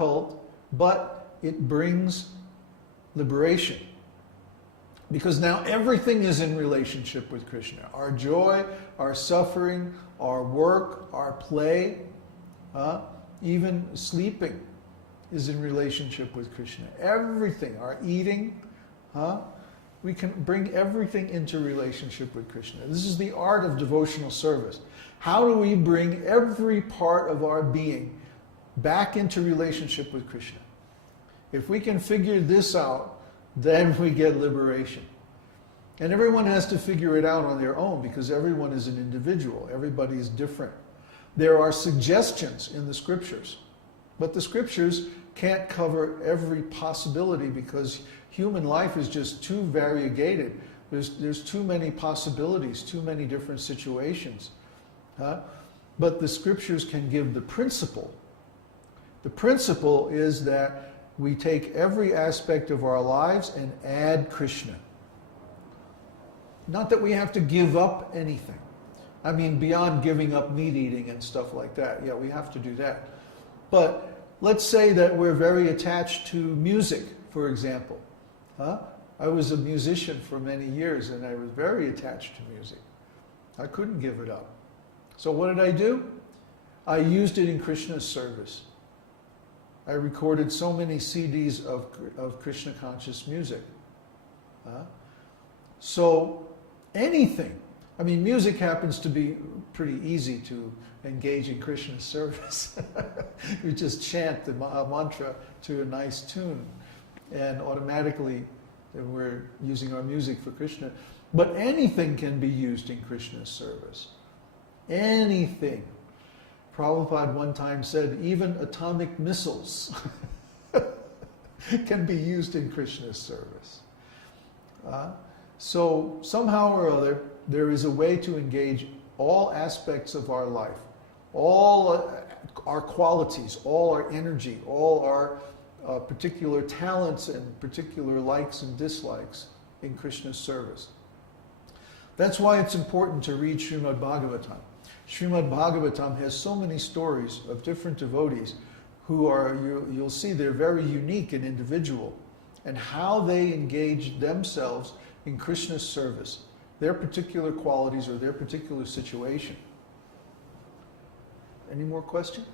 difficult, but it brings liberation. Because now everything is in relationship with Krishna. Our joy, our suffering, our work, our play, even sleeping is in relationship with Krishna. Everything, our eating, we can bring everything into relationship with Krishna. This is the art of devotional service. How do we bring every part of our being back into relationship with Krishna? If we can figure this out, then we get liberation. And everyone has to figure it out on their own because everyone is an individual. Everybody is different. There are suggestions in the scriptures, but the scriptures can't cover every possibility because human life is just too variegated. There's too many possibilities, too many different situations. But the scriptures can give the principle. The principle is that we take every aspect of our lives and add Krishna. Not that we have to give up anything. I mean, beyond giving up meat eating and stuff like that. Yeah, we have to do that. But let's say that we're very attached to music, for example. I was a musician for many years and I was very attached to music. I couldn't give it up. So what did I do? I used it in Krishna's service. I recorded so many CDs of Krishna conscious music. So anything, I mean, music happens to be pretty easy to engage in Krishna's service. You just chant the mantra to a nice tune and automatically we're using our music for Krishna. But anything can be used in Krishna's service. Anything. Prabhupada one time said, even atomic missiles can be used in Krishna's service. So somehow or other, there is a way to engage all aspects of our life, all our qualities, all our energy, all our particular talents and particular likes and dislikes in Krishna's service. That's why it's important to read Srimad Bhagavatam. Srimad Bhagavatam has so many stories of different devotees who are, you'll see they're very unique and individual, and how they engage themselves in Krishna's service, their particular qualities or their particular situation. Any more questions?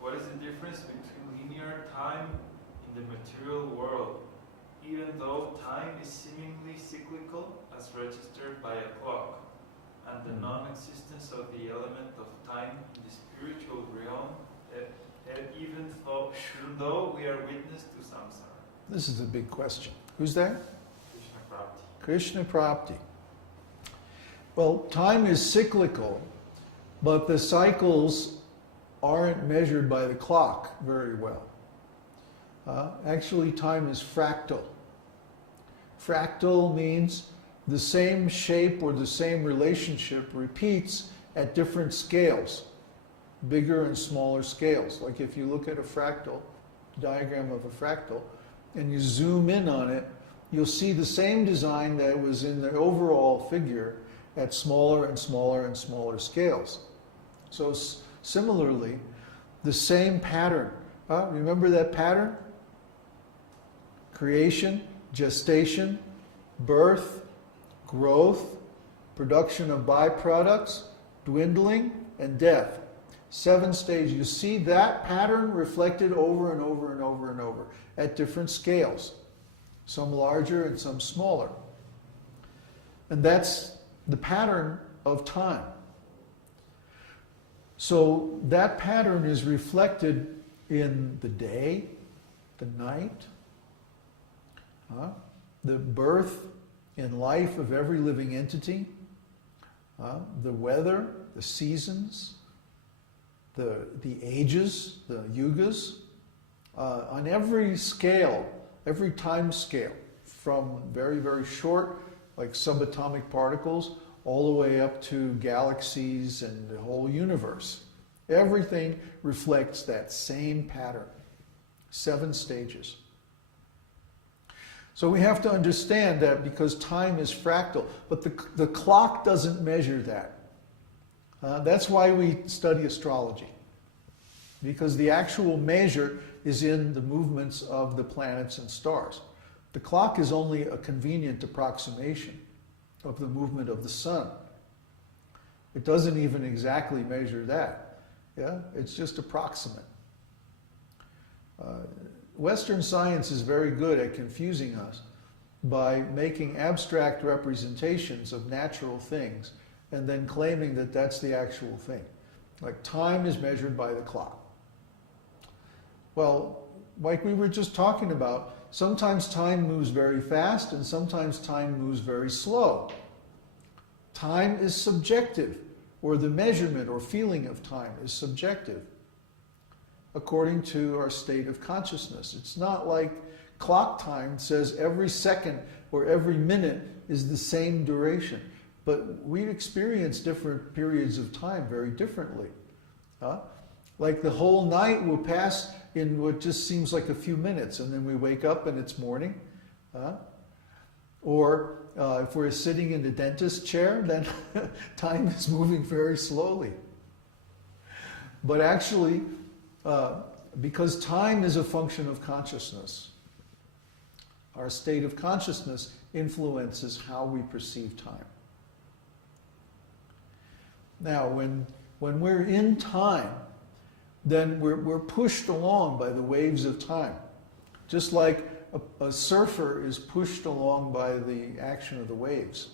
What is the difference between linear time in the material world, even though time is seemingly cyclical as registered by a clock, and the non-existence of the element of time in the spiritual realm, even though we are witness to samsara? This is a big question. Who's there? Krishna Prapti. Krishna Prapti. Well, time is cyclical, but the cycles aren't measured by the clock very well. Actually, time is fractal. Fractal means the same shape or the same relationship repeats at different scales, bigger and smaller scales. Like if you look at a fractal, diagram of a fractal, and you zoom in on it, you'll see the same design that was in the overall figure at smaller and smaller and smaller scales. So similarly, the same pattern. Remember that pattern? Creation, gestation, birth, growth, production of byproducts, dwindling, and death. 7 stages. You see that pattern reflected over and over and over and over at different scales, some larger and some smaller. And that's the pattern of time. So that pattern is reflected in the day, the night, the birth and life of every living entity, the weather, the seasons, the ages, the yugas, on every scale, every time scale, from very, very short, like subatomic particles, all the way up to galaxies and the whole universe. Everything reflects that same pattern, 7 stages. So we have to understand that because time is fractal, but the clock doesn't measure that. That's why we study astrology. because the actual measure is in the movements of the planets and stars. The clock is only a convenient approximation of the movement of the sun. It doesn't even exactly measure that. Yeah? It's just approximate. Western science is very good at confusing us by making abstract representations of natural things and then claiming that that's the actual thing. Like time is measured by the clock. Well, like we were just talking about, sometimes time moves very fast and sometimes time moves very slow. Time is subjective, or the measurement or feeling of time is subjective according to our state of consciousness. It's not like clock time says every second or every minute is the same duration. But we experience different periods of time very differently. Like the whole night will pass in what just seems like a few minutes, and then we wake up and it's morning. Or if we're sitting in the dentist chair, then time is moving very slowly. But actually, because time is a function of consciousness, our state of consciousness influences how we perceive time. Now, when we're in time, then we're pushed along by the waves of time. Just like a surfer is pushed along by the action of the waves.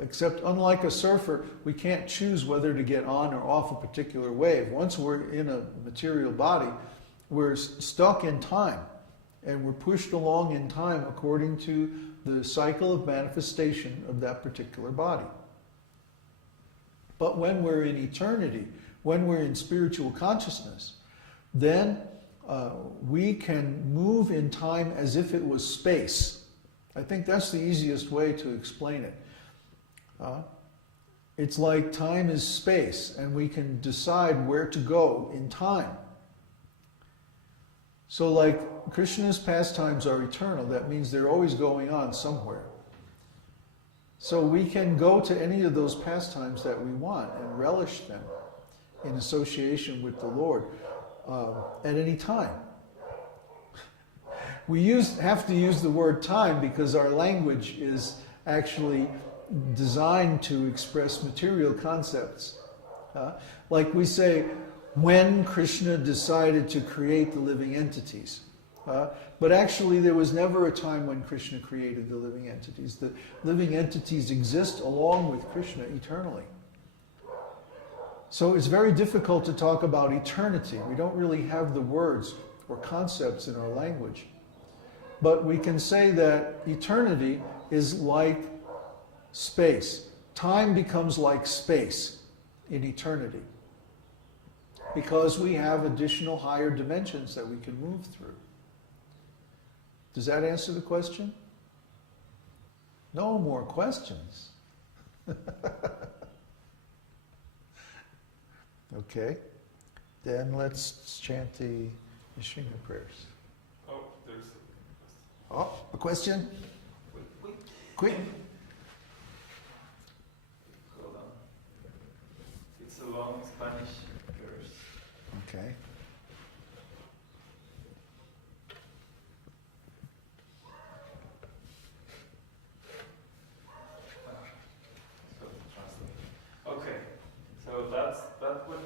Except unlike a surfer, we can't choose whether to get on or off a particular wave. Once we're in a material body, we're stuck in time. And we're pushed along in time according to the cycle of manifestation of that particular body. But when we're in eternity, when we're in spiritual consciousness, then we can move in time as if it was space. I think that's the easiest way to explain it. It's like time is space, and we can decide where to go in time. So like Krishna's pastimes are eternal, that means they're always going on somewhere. So we can go to any of those pastimes that we want and relish them in association with the Lord at any time. We have to use the word time because our language is actually designed to express material concepts. Like we say, when Krishna decided to create the living entities. But actually there was never a time when Krishna created the living entities. The living entities exist along with Krishna eternally. So it's very difficult to talk about eternity. We don't really have the words or concepts in our language. But we can say that eternity is like space. Time becomes like space in eternity, because we have additional higher dimensions that we can move through. Does that answer the question? No more questions. Okay. Then let's chant the Shringa prayers. Oh, there's a question. Oh, a question? Quick. Hold on. It's a long Spanish verse. Okay. Okay, so that's what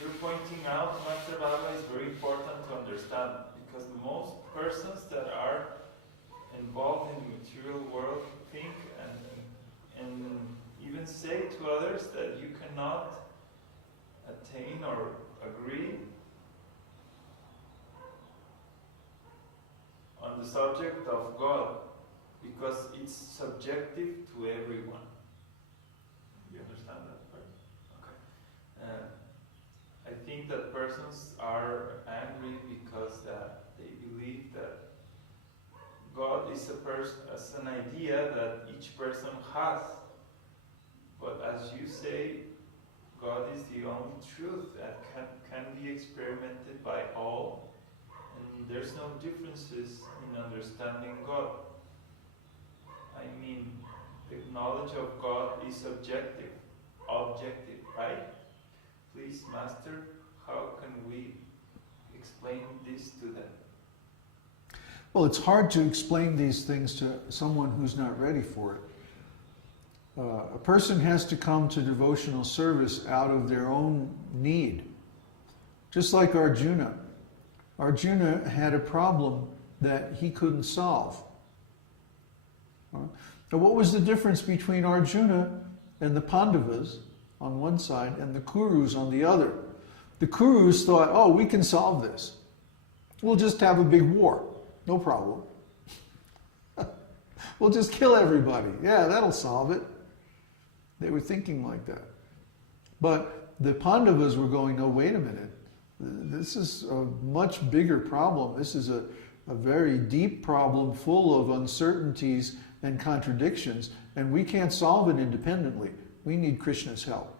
you're pointing out, Master Baba, is very important to understand, because most persons that are involved in the material world think and even say to others that you cannot attain or agree on the subject of God because it's subjective to everyone. You understand that, right? Okay. I think that persons are angry because they believe that God is as an idea that each person has. But as you say, God is the only truth that can be experimented by all, and there's no differences in understanding God. I mean, the knowledge of God is objective, right? Please, Master, how can we explain this to them? Well, it's hard to explain these things to someone who's not ready for it. A person has to come to devotional service out of their own need. Just like Arjuna. Arjuna had a problem that he couldn't solve. Now, what was the difference between Arjuna and the Pandavas on one side and the Kurus on the other? The Kurus thought, oh, we can solve this. We'll just have a big war. No problem. We'll just kill everybody. Yeah, that'll solve it. They were thinking like that. But the Pandavas were going, no, wait a minute. This is a much bigger problem. This is a very deep problem full of uncertainties and contradictions, and we can't solve it independently. We need Krishna's help.